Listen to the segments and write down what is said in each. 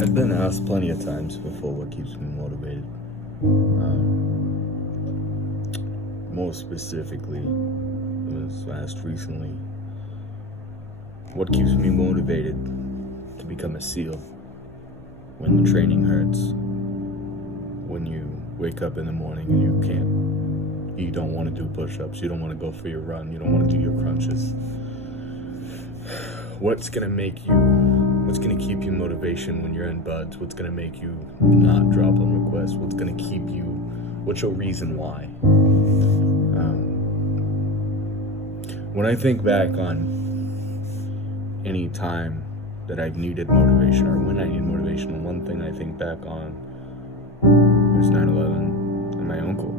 I've been asked plenty of times before what keeps me motivated. More specifically, it was asked recently, what keeps me motivated to become a SEAL when the training hurts, when you wake up in the morning and you don't want to do push-ups, you don't want to go for your run, you don't want to do your crunches. What's going to keep you motivation when you're in buds? What's going to make you not drop on requests? What's your reason why? When I think back on any time that I've needed motivation or when I need motivation, one thing I think back on was 9/11 and my uncle.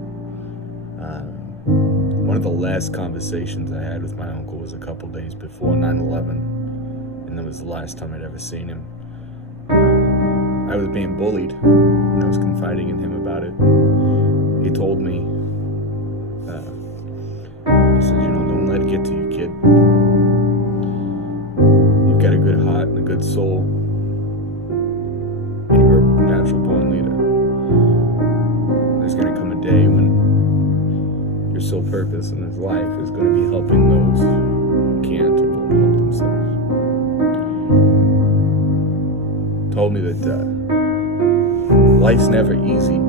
One of the last conversations I had with my uncle was a couple days before 9/11. And that was the last time I'd ever seen him. I was being bullied, and I was confiding in him about it. He told me, he said, don't let it get to you, kid. You've got a good heart and a good soul, and you're a natural born leader. There's going to come a day when your sole purpose in this life is going to be helping those who can't or won't help themselves. Told me that life's never easy,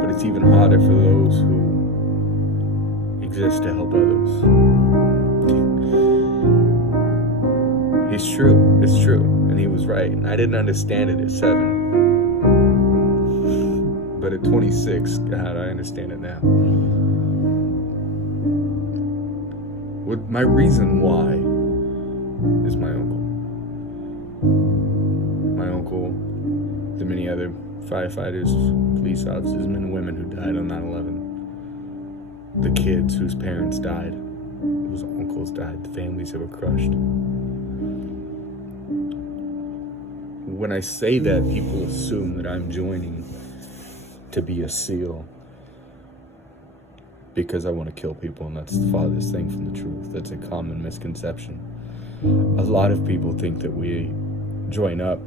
but it's even harder for those who exist to help others. It's true, and he was right, and I didn't understand it at 7, but at 26, God, I understand it now. My reason why is my uncle. My uncle, the many other firefighters, police officers, men and women who died on 9/11, the kids whose parents died, whose uncles died, the families that were crushed. When I say that, people assume that I'm joining to be a SEAL because I want to kill people, and that's the farthest thing from the truth. That's a common misconception. A lot of people think that we join up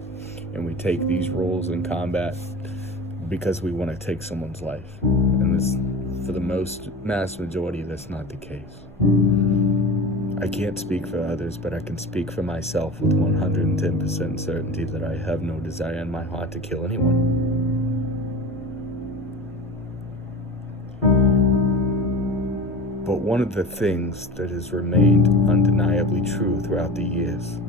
and we take these roles in combat because we want to take someone's life. And this, for the mass majority, that's not the case. I can't speak for others, but I can speak for myself with 110% certainty that I have no desire in my heart to kill anyone. But one of the things that has remained undeniably true throughout the years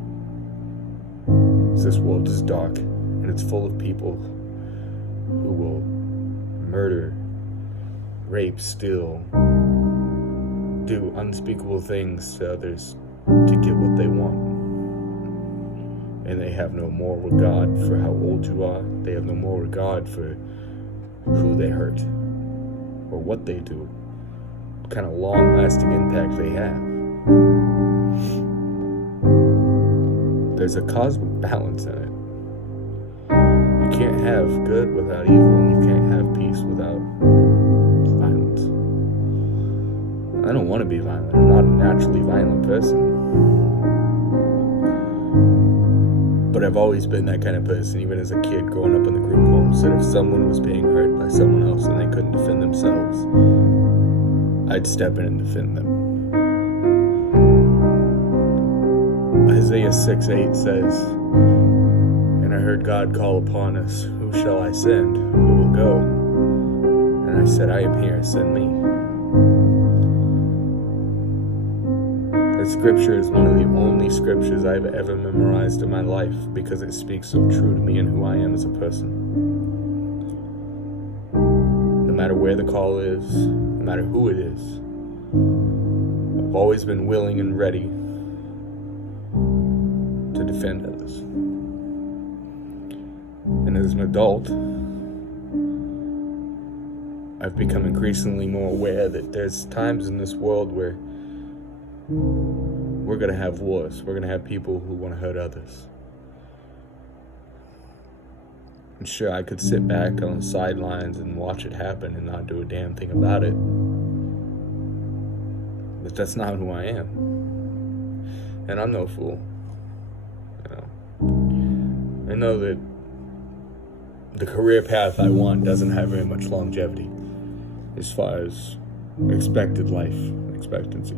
is this world is dark, and it's full of people who will murder, rape, steal, do unspeakable things to others to get what they want. And they have no moral regard for how old you are. They have no moral regard for who they hurt or what they do, what kind of long-lasting impact they have. There's a cosmic balance in it. You can't have good without evil, and you can't have peace without violence. I don't want to be violent. I'm not a naturally violent person. But I've always been that kind of person, even as a kid growing up in the group homes, that if someone was being hurt by someone else and they couldn't defend themselves, I'd step in and defend them. Isaiah 6:8 says, "And I heard God call upon us, who shall I send? Who will go? And I said, I am here, send me." That scripture is one of the only scriptures I've ever memorized in my life because it speaks so true to me and who I am as a person. No matter where the call is, no matter who it is, I've always been willing and ready to defend others. And as an adult, I've become increasingly more aware that there's times in this world where we're going to have wars. We're going to have people who want to hurt others. And sure, I could sit back on the sidelines and watch it happen and not do a damn thing about it. But that's not who I am. And I'm no fool. I know that the career path I want doesn't have very much longevity as far as expected life expectancy.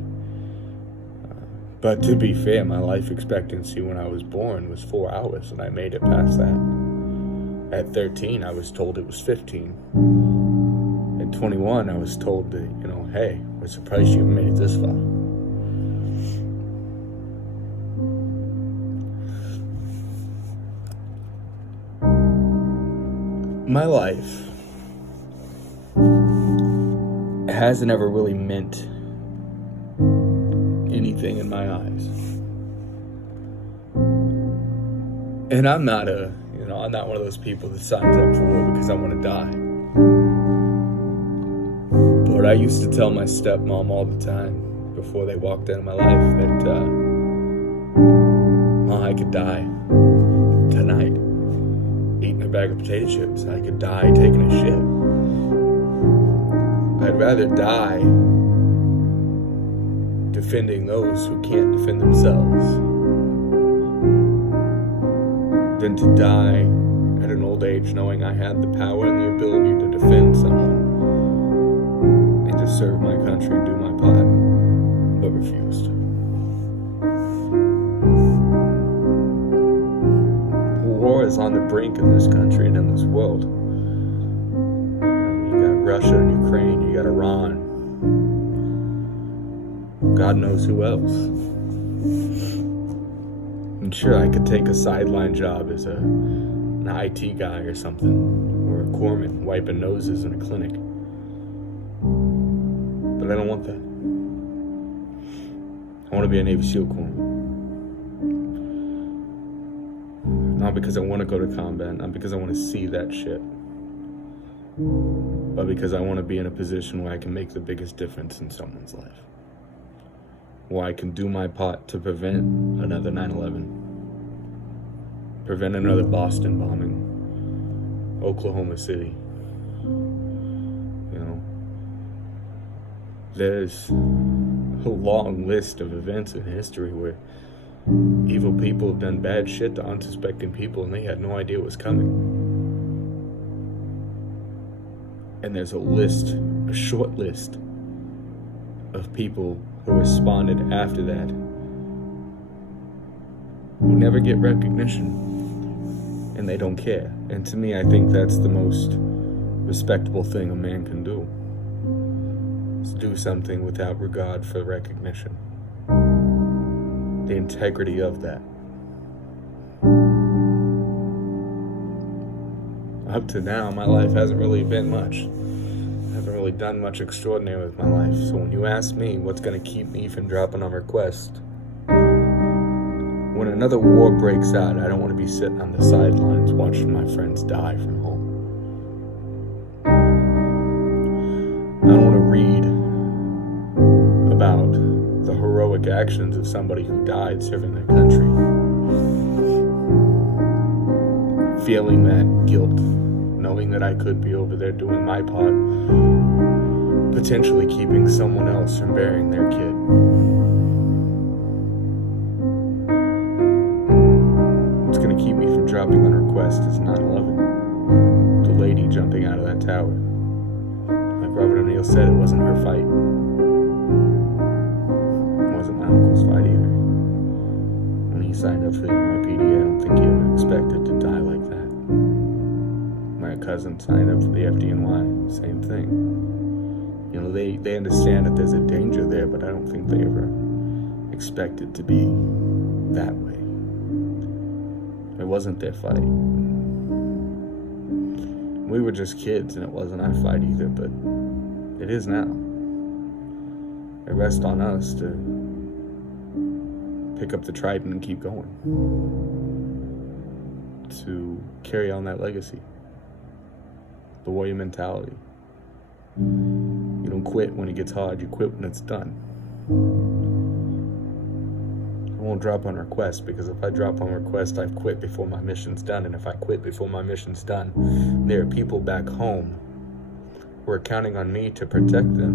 But to be fair, my life expectancy when I was born was 4 hours, and I made it past that. At 13, I was told it was 15. At 21, I was told that, hey, we're surprised you made it this far. My life hasn't ever really meant anything in my eyes. And I'm not one of those people that signs up for war because I want to die. But I used to tell my stepmom all the time before they walked into my life that, I could die tonight eating a bag of potato chips. I could die taking a shit. I'd rather die defending those who can't defend themselves than to die at an old age knowing I had the power and the ability to defend someone and to serve my country and do my part, but refused. War is on the brink in this country and in this world. You got Russia and Ukraine, you got Iran, God knows who else. And sure, I could take a sideline job as an IT guy or something, or a corpsman wiping noses in a clinic. But I don't want that. I want to be a Navy SEAL corpsman. Not because I want to go to combat, not because I want to see that shit, but because I want to be in a position where I can make the biggest difference in someone's life. Where I can do my part to prevent another 9/11, prevent another Boston bombing, Oklahoma City. There's a long list of events in history where evil people have done bad shit to unsuspecting people and they had no idea it was coming. And there's a short list of people who responded after that who never get recognition and they don't care. And to me, I think that's the most respectable thing a man can do, is do something without regard for recognition. The integrity of that. Up to now, my life hasn't really been much. I haven't really done much extraordinary with my life. So when you ask me what's going to keep me from dropping on request, when another war breaks out, I don't want to be sitting on the sidelines watching my friends die from home. I don't want to read about the heroic actions of somebody who died serving their country, feeling that guilt, knowing that I could be over there doing my part, potentially keeping someone else from burying their kid. What's going to keep me from dropping on request is 9/11. The lady jumping out of that tower. Like Robert O'Neill said, it wasn't her fight. It wasn't my uncle's fight either. When he signed up for the NYPD, I don't think he ever expected to die like that. My cousin signed up for the FDNY, same thing. They understand that there's a danger there, but I don't think they ever expected to be that way. It wasn't their fight. We were just kids, and it wasn't our fight either, but it is now. It rests on us to pick up the trident and keep going, to carry on that legacy. The warrior mentality. You don't quit when it gets hard, you quit when it's done. I won't drop on request, because if I drop on request, I've quit before my mission's done. And if I quit before my mission's done, there are people back home who are counting on me to protect them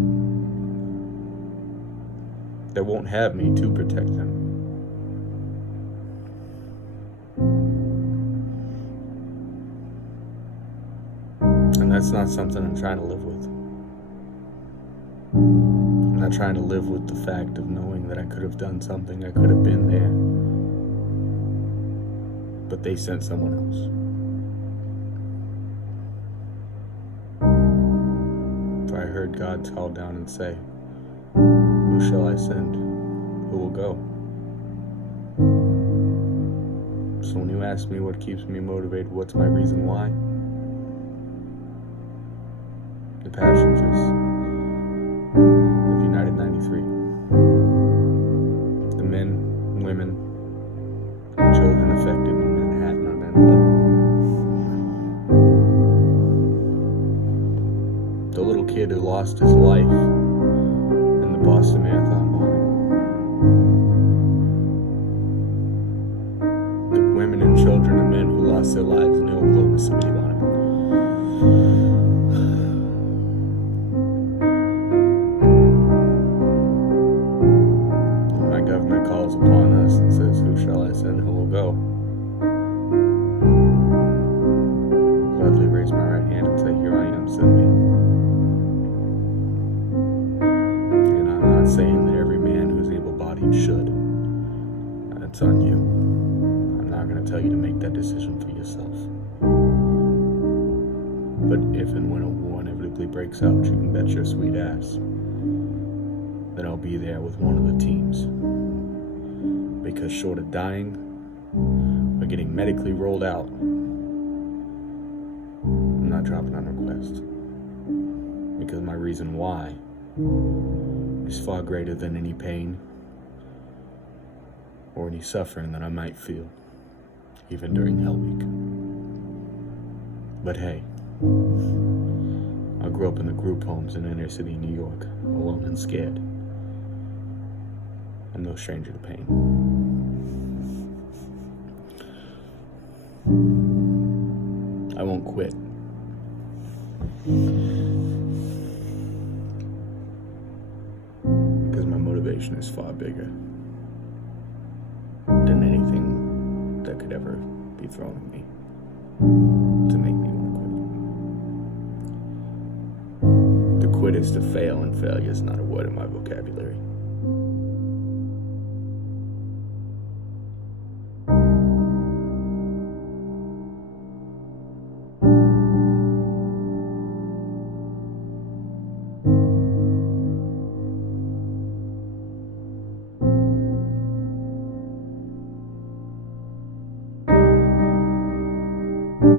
that won't have me to protect them. And that's not something I'm trying to live with. I'm not trying to live with the fact of knowing that I could have done something, I could have been there, but they sent someone else. For I heard God call down and say, "Who shall I send? Who will go?" So when you ask me what keeps me motivated, what's my reason why? The passions of United 93. The men, women, and children affected in Manhattan on 9/11. The little kid who lost his life in the Boston Marathon bombing. The women and children and men who lost their lives in the Oklahoma City bombing. Government calls upon us and says, "Who shall I send? Who will go?" I'll gladly raise my right hand and say, "Here I am, send me." And I'm not saying that every man who's able-bodied should. That's on you. I'm not going to tell you to make that decision for yourself. But if and when a war inevitably breaks out, you can bet your sweet ass that I'll be there with one of the teams. Because short of dying or getting medically rolled out, I'm not dropping on request. Because my reason why is far greater than any pain or any suffering that I might feel, even during Hell Week. But hey, I grew up in the group homes in inner city New York, alone and scared. I'm no stranger to pain. I won't quit. Because my motivation is far bigger than anything that could ever be thrown at me to make me want to quit. To quit is to fail, and failure is not a word in my vocabulary.